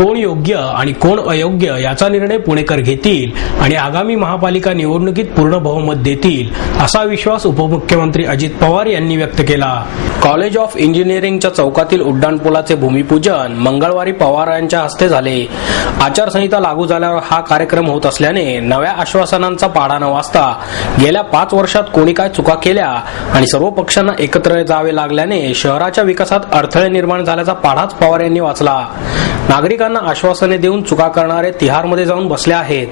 कोण योग्य आणि कोण अयोग्य याचा निर्णय पुणेकर घेतील आणि आगामी महापालिका निवडणुकीत पूर्ण बहुमत देतील असा विश्वास उपमुख्यमंत्री अजित पवार यांनी व्यक्त केला। कॉलेज ऑफ इंजिनिअरिंगच्या चौकातील उड्डाणपुलाचे भूमिपूजन मंगळवारी पवार यांच्या हस्ते झाले। आचारसंहिता लागू झाल्यावर हा कार्यक्रम होत असल्याने नव्या आश्वासनांचा पाढा न वाचता गेल्या 5 वर्षात कोणी काय चुका केल्या आणि सर्व पक्षांना एकत्र जावे लागल्याने शहराच्या विकासात अडथळे निर्माण झाल्याचा पाढाच पवार यांनी वाचला। नागरिकांना आश्वासने देऊन चुका करणारे तिहारमध्ये जाऊन बसले आहेत।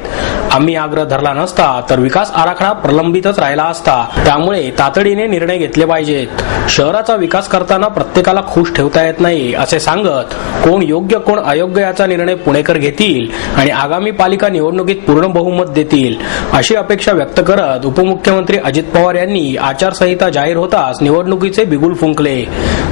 आम्ही आग्रह धरला नसता तर विकास आराखडा प्रलंबितच राहिला असता, त्यामुळे तातडीने निर्णय घेतले पाहिजेत। शहराचा विकास करताना प्रत्येकाला खुश ठेवता येत नाही असे सांगत कोण योग्य कोण अयोग्य याचा निर्णय पुणेकर घेतील आणि आगामी पालिका निवडणुकीत पूर्ण बहुमत देतील अशी अपेक्षा व्यक्त करत उपमुख्यमंत्री अजित पवार यांनी आचारसंहिता जाहीर होताच निवडणुकीचे बिगुल फुंकले।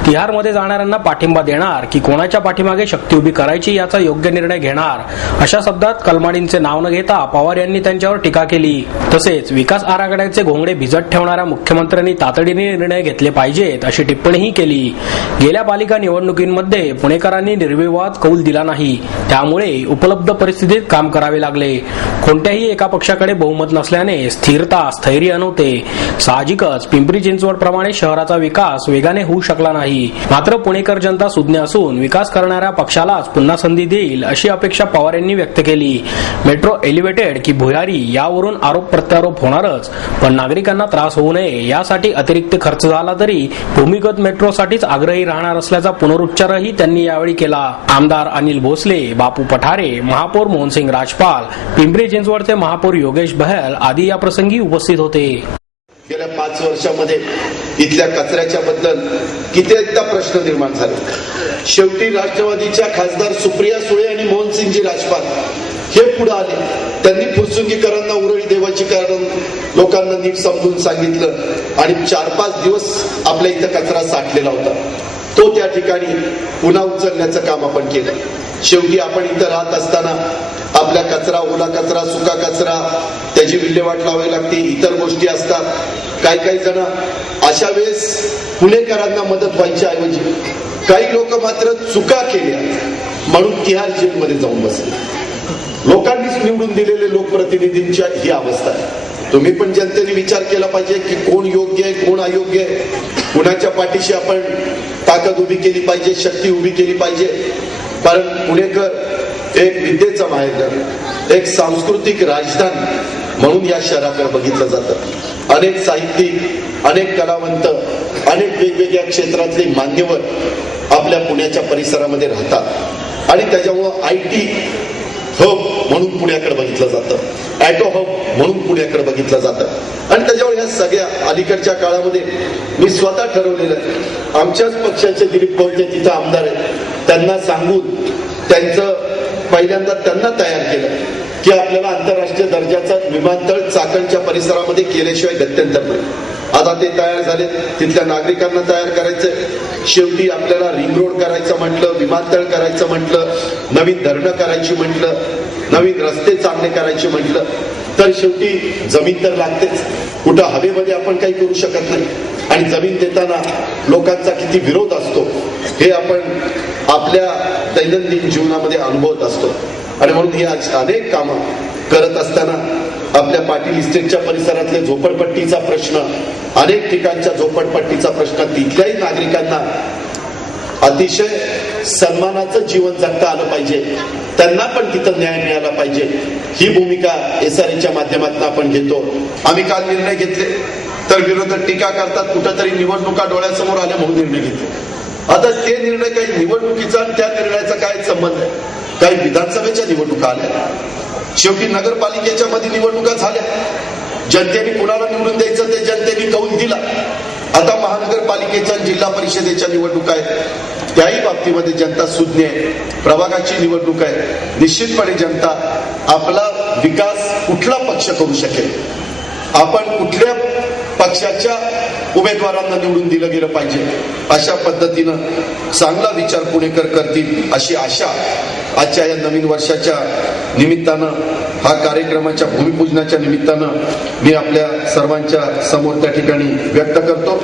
तिहारमध्ये जाणाऱ्यांना पाठिंबा देणार की कोणाच्या पाठीमागे शक्ती उभी करायची याचा योग्य निर्णय घेणार अशा शब्दात कलमाडींचे नाव न घेता पवार यांनी त्यांच्यावर टीका केली। तसेच विकास आराखड्याचे घोंगडे भिजत ठेवणाऱ्या मुख्यमंत्र्यांनी तातडीने निर्णय घेतले पाहिजेत अशी टिप्पणीही केली। गेल्या पालिका निवडणुकीमध्ये पुणेकरांनी निर्विवाद कौल दिला नाही, त्यामुळे उपलब्ध परिस्थितीत काम करावे लागले। कोणत्याही एका पक्षाकडे बहुमत नसल्याने स्थिरता स्थैर्य नव्हते। साहजिकच पिंपरी चिंचवड प्रमाणे शहराचा विकास वेगाने होऊ शकला नाही। मात्र पुणेकर जनता सुज्ञ असून विकास करणाऱ्या पक्षालाच पुन्हा संधी देईल अशी अपेक्षा पवार यांनी व्यक्त केली। मेट्रो एलिव्हेटेड की भुयारी यावरून आरोप प्रत्यारोप होणारच, पण नागरिकांना त्रास होऊ नये यासाठी अतिरिक्त खर्च झाला तरी भूमिगत मेट्रोसाठीच आग्रही राहणार असल्याचा पुनरुच्चारही त्यांनी यावेळी केला। आमदार अनिल भोसले, बापू पठारे, महापौर मोहनसिंग राजपाल, पिंपरी चिंचवडचे महापौर योगेश बहल आदी या प्रसंगी उपस्थित होते। गेल्या 5 वर्षांमध्ये इथल्या कचऱ्याच्या बद्दल कित्येकदा प्रश्न निर्माण झाले। शेवटी राष्ट्रवादीच्या खासदार सुप्रिया सुळे आणि मोहनसिंगजी राजपाल हे पुढे आले। त्यांनी फुरसुंगीकरांना उरळी देवाची कारण लोकांना नीट समजून सांगितलं आणि 4-5 दिवस आपल्या इथं कचरा साठलेला होता, तो त्या ठिकाणी पुन्हा उचलण्याचं काम आपण केलं। शेवटी आपण इथं राहत असताना आपल्या कचरा, ओला कचरा, सुका कचरा त्याची विल्हेवाट लावावी लागते, इतर गोष्टी असतात। काही जण अशा वेळेस पुणेकरांना मदत व्हायच्या ऐवजी काही लोक मात्र चुका केल्या म्हणून तिहार जेलमध्ये जाऊन बसले। लोकांनीच निवडून दिलेले लोकप्रतिनिधींची ही अवस्था आहे। तुम्ही पण जनतेने विचार केला पाहिजे की कोण योग्य आहे कोण अयोग्य आहे, कुणाच्या पाठीशी आपण ताकद उभी केली पाहिजे, शक्ती उभी केली पाहिजे। कारण पुणेकर एक विद्येचं माहेरघर, एक सांस्कृतिक राजधानी म्हणून या शहराकडे बघितलं जातं। अनेक साहित्यिक, अनेक कलावंत, अनेक वेगवेगळ्या क्षेत्रातले मान्यवर आपल्या पुण्याच्या परिसरामध्ये राहतात आणि त्याच्यामुळं IT हब म्हणून पुण्याकडे बघितलं जातं, ॲटो हब म्हणून पुण्याकडे बघितलं जातं। आणि त्याच्यामुळे ह्या सगळ्या अलीकडच्या काळामध्ये मी स्वतः ठरवलेलं आहे, आमच्याच पक्षाचे दिलीप भाऊ तिथं आमदार आहेत, त्यांना सांगून त्यांचं पहिल्यांदा त्यांना तयार केलं की आपल्याला आंतरराष्ट्रीय दर्जाचं विमानतळ चाकणच्या परिसरामध्ये केल्याशिवाय गत्यंतर नाही। आता ते तयार झाले, तिथल्या नागरिकांना तयार करायचं। शेवटी आपल्याला रिंग रोड करायचं म्हटलं, विमानतळ करायचं म्हटलं, नवीन धरणं करायची म्हटलं, नवीन रस्ते चांगले करायचे म्हटलं तर शेवटी जमीन तर लागतेच। कुठं हवेमध्ये आपण काही करू शकत नाही आणि जमीन देताना लोकांचा किती विरोध असतो हे आपण आपल्या दैनंदिन जीवनामध्ये अनुभवत असतो। आणि म्हणून ही अनेक कामं करत असताना आपल्या पाटील इस्टेटच्या परिसरातले झोपडपट्टीचा प्रश्न, अनेक ठिकाणच्या झोपडपट्टीचा प्रश्न, तिथल्याही नागरिकांना अतिशय सन्मानाचं जीवन जगता आलं पाहिजे, त्यांना पण तिथं न्याय मिळाला पाहिजे, ही भूमिका SRAच्या माध्यमातून आपण घेतो। आम्ही काल निर्णय घेतले तर विरोधक टीका करतात कुठंतरी निवडणुका डोळ्यासमोर आल्या म्हणून निर्णय घेतले। आता ते निर्णय काही निवडणुकीचा आणि त्या निर्णयाचा काय संबंध आहे? काही विधानसभेच्या निवडणुका आल्या, शेवटी नगरपालिकेच्या मध्ये निवडणुका झाल्या, जनतेने कुणाला निवडून द्यायचं ते जनतेने कौल दिला। आता महानगरपालिकेच्या जिल्हा परिषदेच्या निवडणुका आहेत, त्याही बाबतीमध्ये जनता सुज्ञ आहे। प्रभागाची निवडणूक आहे, निश्चितपणे जनता आपला विकास कुठला पक्ष करू शकेल, आपण कुठल्या पक्षाच्या उमेदवारांना निवडून दिलं गेलं पाहिजे अशा पद्धतीनं चांगला विचार पुणेकर करतील अशी आशा आजच्या या नवीन वर्षाच्या निमित्तानं, हा कार्यक्रमाच्या भूमिपूजनाच्या निमित्तानं मी आपल्या सर्वांच्या समोर त्या ठिकाणी व्यक्त करतो।